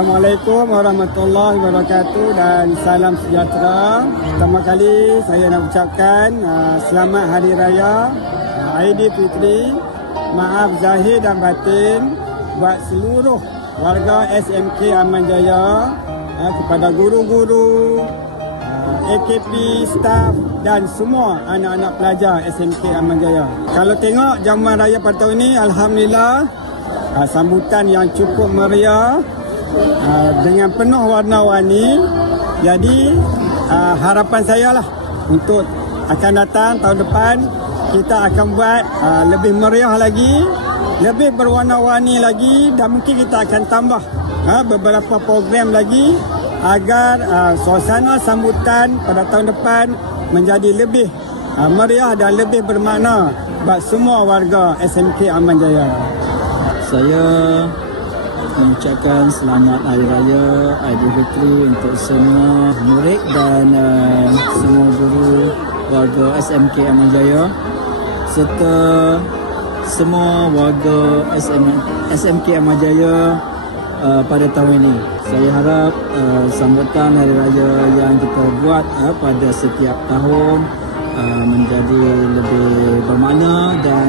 Assalamualaikum warahmatullahi wabarakatuh dan salam sejahtera. Pertama kali saya nak ucapkan selamat Hari Raya Aidilfitri. Maaf zahir dan batin buat seluruh warga SMK Aman Jaya, kepada guru-guru, AKP, staf dan semua anak-anak pelajar SMK Aman Jaya. Kalau tengok jamuan raya pada tahun ini, alhamdulillah sambutan yang cukup meriah, dengan penuh warna-warni. Jadi harapan saya lah untuk akan datang tahun depan kita akan buat lebih meriah lagi, lebih berwarna-warni lagi, dan mungkin kita akan tambah beberapa program lagi agar suasana sambutan pada tahun depan menjadi lebih meriah dan lebih bermakna buat semua warga SMK Aman Jaya. Saya mengucapkan selamat Hari Raya Aidilfitri untuk semua murid dan semua guru warga SMK Aman Jaya serta semua warga SMK Aman Jaya pada tahun ini. Saya harap sambutan Hari Raya yang kita buat pada setiap tahun menjadi lebih bermakna dan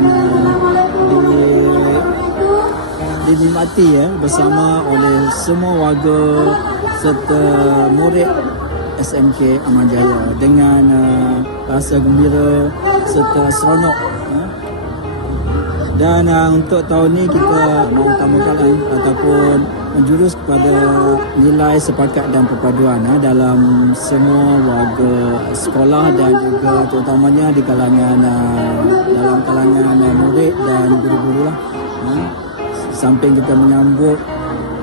dinikmati bersama oleh semua warga serta murid SMK Aman Jaya dengan rasa gembira serta seronok. Dan untuk tahun ini kita mengutamakan ataupun menjurus kepada nilai sepakat dan perpaduan dalam semua warga sekolah dan juga terutamanya di kalangan dalam kalangan murid dan guru-guru lah. Samping kita menyambut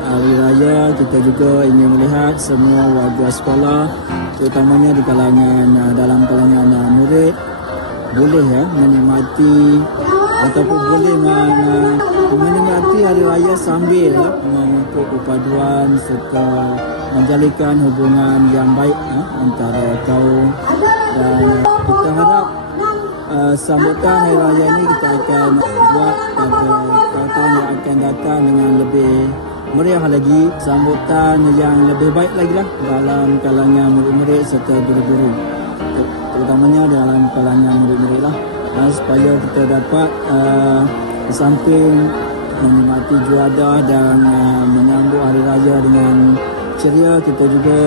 Hari Raya, kita juga ingin melihat semua warga sekolah terutamanya di kalangan dalam kalangan murid boleh menikmati ataupun boleh menikmati Hari Raya sambil memupuk perpaduan serta menjalinkan hubungan yang baik antara kaum. Dan kita harap sambutan Hari Raya ini kita akan buat pada tahun yang akan datang dengan lebih meriah lagi, sambutan yang lebih baik lagi lah dalam kalangan murid-murid serta guru-guru, terutamanya dalam kalangan murid-murid lah, supaya kita dapat di samping menikmati juadah dan menyambut Hari Raya dengan ceria, kita juga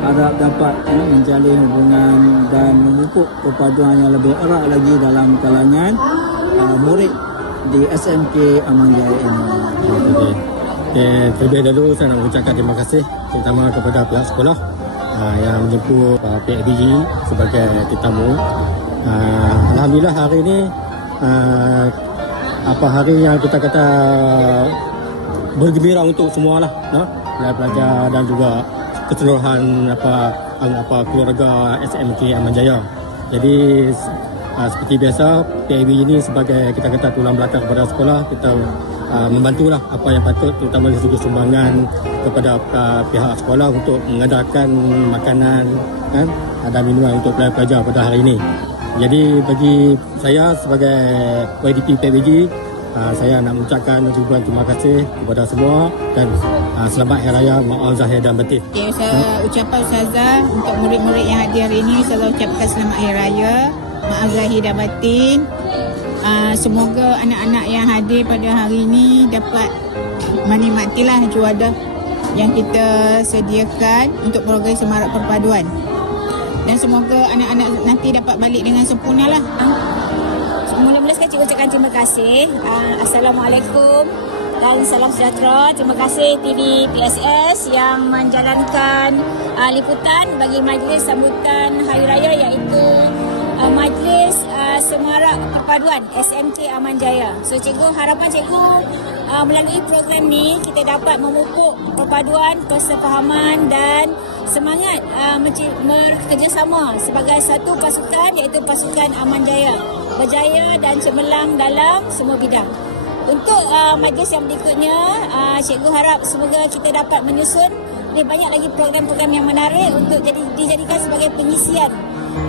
harap dapat menjalin hubungan dan memupuk perpaduan yang lebih erat lagi dalam kalangan murid di SMK Aman Jaya ini. Terlebih dahulu saya nak mengucapkan terima kasih terutama kepada pihak sekolah yang menjemput PABG sebagai tetamu. Alhamdulillah hari ini hari yang kita kata bergembira untuk semua lah, pelajar dan juga keseluruhan keluarga SMK Aman Jaya. Jadi seperti biasa PAB ini sebagai kita kata tulang belakang kepada sekolah, kita membantulah apa yang patut, terutama dari segi sumbangan kepada pihak sekolah untuk mengadakan makanan dan minuman untuk pelajar-pelajar pada hari ini. Jadi bagi saya sebagai YDP PABG, saya nak mengucapkan juga terima kasih kepada semua dan selamat Hari Raya maaf zahir dan batin. Saya ucapkan Ustazah untuk murid-murid yang hadir hari ini, saya ucapkan selamat Hari Raya maaf zahir dan batin. Semoga anak-anak yang hadir pada hari ini dapat menikmatilah juadah yang kita sediakan untuk program Semarak Perpaduan. Dan semoga anak-anak nanti dapat balik dengan sempurna lah. Mula-mula sekali cikgu ucapkan terima kasih. Assalamualaikum dan salam sejahtera. Terima kasih TV PSS yang menjalankan liputan bagi majlis sambutan Hari Raya, iaitu Majlis Semarak Perpaduan SMK Aman Jaya. So cikgu, harapan cikgu melalui program ni kita dapat memupuk perpaduan, kesefahaman dan semangat bekerjasama sebagai satu pasukan, iaitu pasukan Aman Jaya, berjaya dan cemerlang dalam semua bidang. Untuk majlis yang berikutnya, cikgu harap semoga kita dapat menyusun lebih banyak lagi program-program yang menarik untuk dijadikan sebagai pengisian,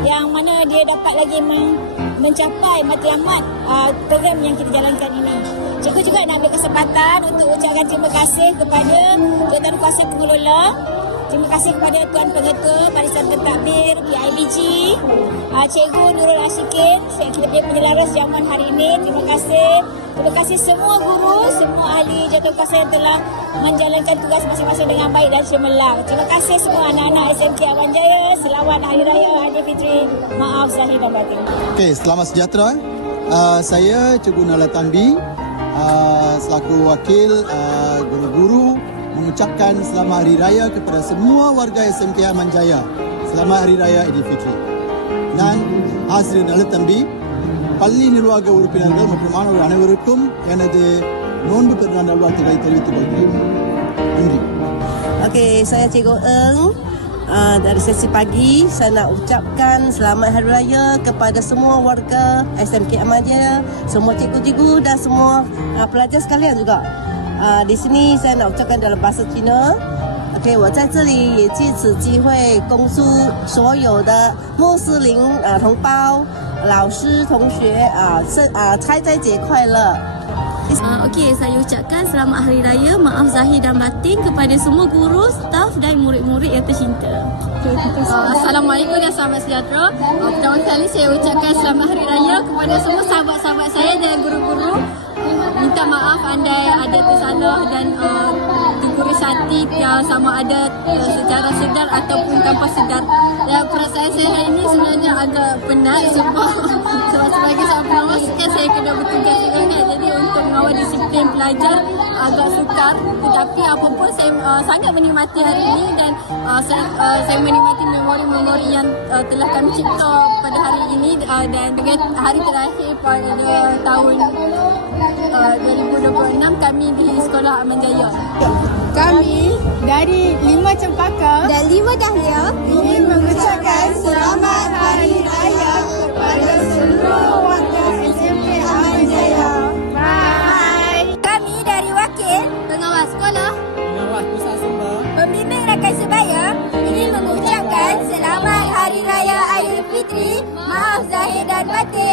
yang mana dia dapat lagi mencapai matlamat program yang kita jalankan ini. Cikgu juga nak ambil kesempatan untuk ucapkan terima kasih kepada Tuan Kuasa Pengelola. Terima kasih kepada Tuan Pengetua Barisan Pentadbir PIBG, Cikgu Nurul Ashikin, kita punya penyelaras jamuan hari ini. Terima kasih semua guru, semua ahli jawatankuasa yang telah menjalankan tugas masing-masing dengan baik dan cemerlang. Terima kasih semua anak-anak SMK Aman Jaya. Selamat Hari Raya Aidilfitri. Maaf zahir dan batin. Okey, selamat sejahtera. Saya Cikgu Nala Tanbi, selaku wakil guru-guru mengucapkan selamat Hari Raya kepada semua warga SMK Aman Jaya. Selamat Hari Raya Aidilfitri. Dan Hazrin Nala Tanbi, பள்ளி நிர்வாக உறுப்பினர்கள் மற்றும் மாணவர்கள் அனைவருக்கும் எனது நோன்பு பெருநாள் நல்வாழ்த்துக்களை தெரிவித்துக் கொள்கிறேன். நன்றி. Okey, saya Cikgu Eng. Dari sesi pagi, saya nak ucapkan selamat Hari Raya kepada semua warga SMK Aman Jaya, semua cikgu-cikgu dan semua pelajar sekalian juga. Di sini saya nak ucapkan dalam bahasa Cina. OK， 我在这里也借此机会恭祝所有的穆斯林同胞、老师、同学开斋节快乐。Okey, saya ucapkan selamat Hari Raya, maaf zahir dan batin kepada semua guru, staf dan murid-murid yang tercinta. Assalamualaikum dan selamat sejahtera. Pertama kali saya ucapkan selamat Hari Raya kepada semua sahabat-sahabat saya dan guru-guru. Minta maaf andai ada tersalah dan terguris hati sama ada secara sedar ataupun tanpa sedar. Dan perasaan saya hari ini sebenarnya agak penat sebab sebagai seorang pengawas kan saya kena bertugas juga kan. Jadi untuk mengawal disiplin pelajar agak sukar, tetapi apapun saya sangat menikmati hari ini dan saya menikmati memori-memori yang telah kami cipta pada hari ini dan dengan hari terakhir pada tahun 2026 kami di Sekolah Aman Jaya. Kami dari 5 Cempaka Dan 5 Dahlia ingin mengucapkan selamat Hari Raya kepada seluruh warga SMK Aman Jaya. Bye. Kami dari wakil Pengawas sekolah, Pengawas Pusat Sumber, Pembimbing Rakan Sebaya ingin mengucapkan selamat Hari Raya Aidilfitri. Maaf zahir dan batin.